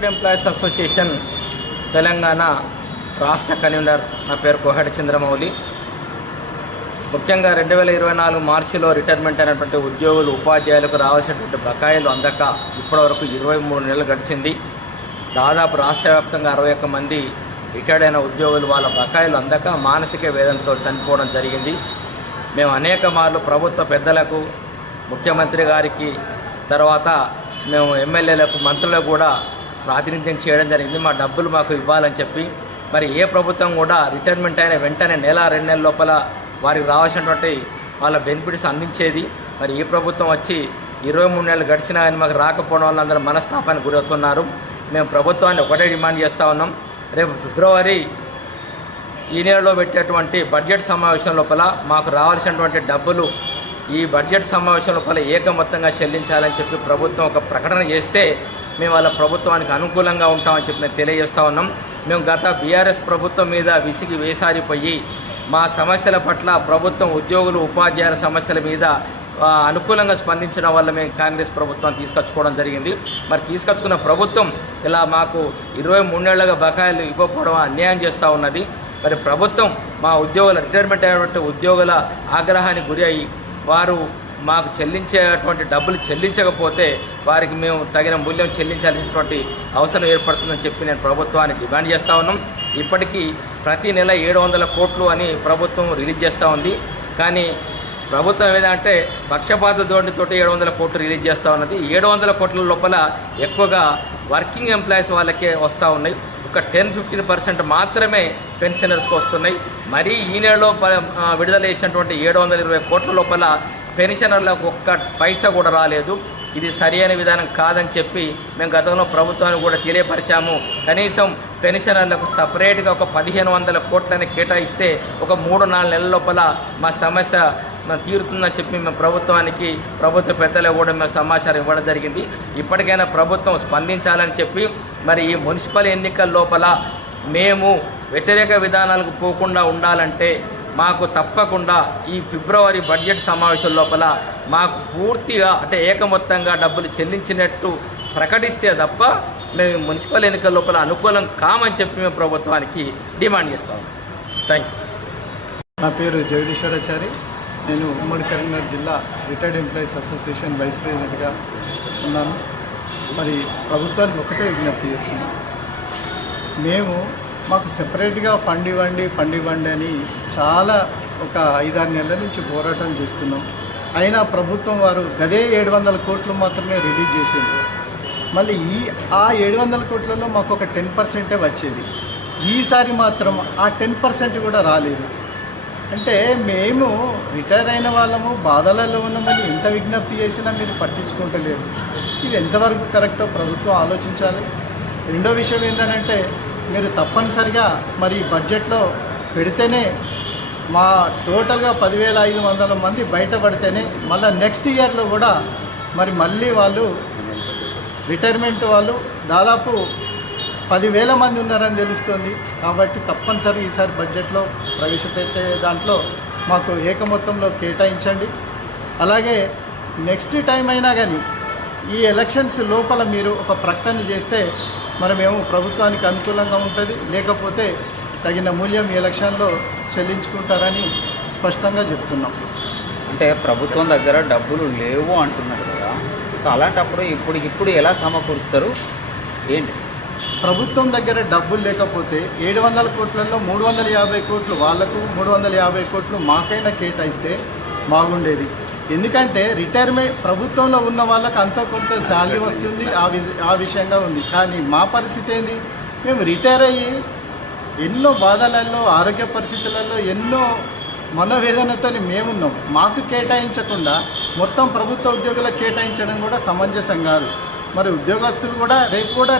Retired employees association Telangana రాష్ట్ర convener. నా పేరు కోహటి చంద్రమౌళి. ముఖ్యంగా 2024 మార్చిలో రిటైర్మెంట్ అయినటువంటి ఉద్యోగులు ఉపాధ్యాయులకు రావాల్సినటువంటి బకాయిలు అందక ఇప్పటివరకు 23 నెలలు గడిచింది. దాదాపు రాష్ట్ర వ్యాప్తంగా 61 మంది రిటైర్డ్ అయిన ఉద్యోగులు వాళ్ళ బకాయిలు అందక మానసిక వేదనతో చనిపోవడం జరిగింది. మేము అనేక మార్లు ప్రభుత్వ పెద్దలకు, ముఖ్యమంత్రి గారికి, తర్వాత మేము ఎమ్మెల్యేలకు, మంత్రులకు కూడా ప్రాతినిధ్యం చేయడం జరిగింది. మా డబ్బులు మాకు ఇవ్వాలని చెప్పి. మరి ఏ ప్రభుత్వం కూడా రిటైర్మెంట్ అయిన వెంటనే నెల 2 నెలల లోపల వారికి రావాల్సినటువంటి వాళ్ళ బెనిఫిట్స్ అందించేది. మరి ఈ ప్రభుత్వం వచ్చి 23 నెలలు గడిచినా కానీ మాకు రాకపోవడం వల్ల అందరూ మనస్తాపానికి గురవుతున్నారు. మేము ప్రభుత్వాన్ని ఒకటే డిమాండ్ చేస్తూ ఉన్నాం. రేపు ఫిబ్రవరి ఈ నెలలో పెట్టేటువంటి బడ్జెట్ సమావేశం లోపల మాకు రావాల్సినటువంటి డబ్బులు ఈ బడ్జెట్ సమావేశం లోపల ఏకమొత్తంగా చెల్లించాలని చెప్పి ప్రభుత్వం ఒక ప్రకటన చేస్తే మేము వాళ్ళ ప్రభుత్వానికి అనుకూలంగా ఉంటామని చెప్పి మేము తెలియజేస్తూ ఉన్నాం. మేము గత బీఆర్ఎస్ ప్రభుత్వం మీద విసిగి వేసారిపోయి మా సమస్యల పట్ల ప్రభుత్వం ఉద్యోగులు ఉపాధ్యాయుల సమస్యల మీద అనుకూలంగా స్పందించడం వల్ల మేము కాంగ్రెస్ ప్రభుత్వం తీసుకొచ్చుకోవడం జరిగింది. మరి తీసుకొచ్చుకున్న ప్రభుత్వం ఇలా మాకు 23 నెలలుగా బకాయిలు ఇవ్వకపోవడం అన్యాయం చేస్తూ ఉన్నది. మరి ప్రభుత్వం మా ఉద్యోగుల రిటైర్మెంట్ అయినటువంటి ఉద్యోగుల ఆగ్రహానికి గురి అయ్యి వారు మాకు చెల్లించేటువంటి డబ్బులు చెల్లించకపోతే వారికి మేము తగిన మూల్యం చెల్లించాల్సినటువంటి అవసరం ఏర్పడుతుందని చెప్పి నేను ప్రభుత్వాన్ని డిమాండ్ చేస్తూ ఉన్నాం. ఇప్పటికీ ప్రతి నెల 700 కోట్లు అని ప్రభుత్వం రిలీజ్ చేస్తూ ఉంది. కానీ ప్రభుత్వం ఏదంటే పక్షపాత ధోరణితోటి 700 కోట్లు రిలీజ్ చేస్తూ ఉన్నది. 700 కోట్ల లోపల ఎక్కువగా వర్కింగ్ ఎంప్లాయీస్ వాళ్ళకే వస్తూ ఉన్నాయి. ఒక 10-15% మాత్రమే పెన్షనర్స్కి వస్తున్నాయి. మరీ ఈ నెలలో విడుదల చేసినటువంటి 720 కోట్ల లోపల పెన్షనర్లకు ఒక్క పైసా కూడా రాలేదు. ఇది సరైన విధానం కాదని చెప్పి మేము గతంలో ప్రభుత్వానికి కూడా తెలియపరిచాము. కనీసం పెన్షనర్లకు సపరేట్గా ఒక 1500 కోట్లని కేటాయిస్తే ఒక 3-4 నెలల లోపల మా సమస్య తీరుతుందని చెప్పి మేము ప్రభుత్వానికి, ప్రభుత్వ పెద్దలకు కూడా మేము సమాచారం ఇవ్వడం జరిగింది. ఇప్పటికైనా ప్రభుత్వం స్పందించాలని చెప్పి మరి ఈ మున్సిపల్ ఎన్నికల లోపల మేము వ్యతిరేక విధానాలకు పోకుండా ఉండాలంటే మాకు తప్పకుండా ఈ ఫిబ్రవరి బడ్జెట్ సమావేశం లోపల మాకు పూర్తిగా అంటే ఏకమొత్తంగా డబ్బులు చెల్లించినట్టు ప్రకటిస్తే తప్ప మేము మున్సిపల్ ఎన్నికల లోపల అనుకూలం కామని చెప్పి మేము ప్రభుత్వానికి డిమాండ్ చేస్తాము. Thank you. నా పేరు జగదీశ్వరాచారి. నేను ఉమ్మడి కరీంనగర్ జిల్లా రిటైర్డ్ ఎంప్లాయీస్ అసోసియేషన్ వైస్ ప్రెసిడెంట్గా ఉన్నాను. మరి ప్రభుత్వానికి ఒకటే విజ్ఞప్తి చేస్తున్నాం. మాకు సెపరేట్గా ఫండ్ ఇవ్వండి అని చాలా ఒక 5-6 నెలల నుంచి పోరాటం చేస్తున్నాం. అయినా ప్రభుత్వం వారు గదే 700 కోట్లు మాత్రమే రిలీజ్ చేసింది. మళ్ళీ ఆ 700 కోట్లలో మాకు ఒక 10% వచ్చేది. ఈసారి మాత్రం ఆ 10% కూడా రాలేదు. అంటే మేము రిటైర్ అయిన వాళ్ళము బాధలలో ఉన్నామని ఎంత విజ్ఞప్తి చేసినా మీరు పట్టించుకుంటలేరు. ఇది ఎంతవరకు కరెక్టో ప్రభుత్వం ఆలోచించాలి. రెండో విషయం ఏంటంటే మీరు తప్పనిసరిగా మరి బడ్జెట్లో పెడితేనే మా టోటల్గా 10,500 మంది బయటపడితేనే మళ్ళీ నెక్స్ట్ ఇయర్లో కూడా మళ్ళీ వాళ్ళు రిటైర్మెంట్ వాళ్ళు దాదాపు 10,000 మంది ఉన్నారని తెలుస్తుంది. కాబట్టి తప్పనిసరి ఈసారి బడ్జెట్లో ప్రవేశపెట్టే దాంట్లో మాకు ఏకమొత్తంలో కేటాయించండి. అలాగే నెక్స్ట్ టైం అయినా కానీ ఈ ఎలక్షన్స్ లోపల మీరు ఒక ప్రకటన చేస్తే మేము ప్రభుత్వానికి అనుకూలంగా ఉంటుంది. లేకపోతే తగిన మూల్యం ఈ ఎలక్షన్లో చెల్లించుకుంటారని స్పష్టంగా చెప్తున్నాం. అంటే ప్రభుత్వం దగ్గర డబ్బులు లేవు అంటున్నారు కదా, అలాంటప్పుడు ఇప్పుడు ఎలా సమకూరుస్తారు ఏంటి? ప్రభుత్వం దగ్గర డబ్బులు లేకపోతే 700 కోట్లలో 350 కోట్లు వాళ్లకు, 350 కోట్లు మాకైనా కేటాయిస్తే బాగుండేది. ఎందుకంటే రిటైర్మెంట్ ప్రభుత్వంలో ఉన్న వాళ్ళకి అంత కొంత శాలరీ వస్తుంది, ఆ విషయంగా ఉంది. కానీ మా పరిస్థితి ఏంది? మేము రిటైర్ అయ్యి ఎన్నో బాధలలో, ఆరోగ్య పరిస్థితులలో ఎన్నో మనోవేదనతో మేమున్నాం. మాకు కేటాయించకుండా మొత్తం ప్రభుత్వ ఉద్యోగులకు కేటాయించడం కూడా సమంజసం కాదు. మరి ఉద్యోగస్తులు కూడా రేపు కూడా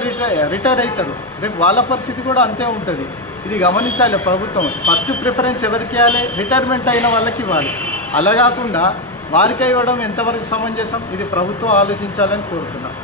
రిటైర్ అవుతారు. రేపు వాళ్ళ పరిస్థితి కూడా అంతే ఉంటుంది. ఇది గమనించాలి ప్రభుత్వం. ఫస్ట్ ప్రిఫరెన్స్ ఎవరికి ఇవ్వాలి? రిటైర్మెంట్ అయిన వాళ్ళకి ఇవ్వాలి. అలా కాకుండా వారికి ఇవ్వడం ఎంతవరకు సమంజసం? ఇది ప్రభుత్వం ఆలోచించాలని కోరుతున్నాం.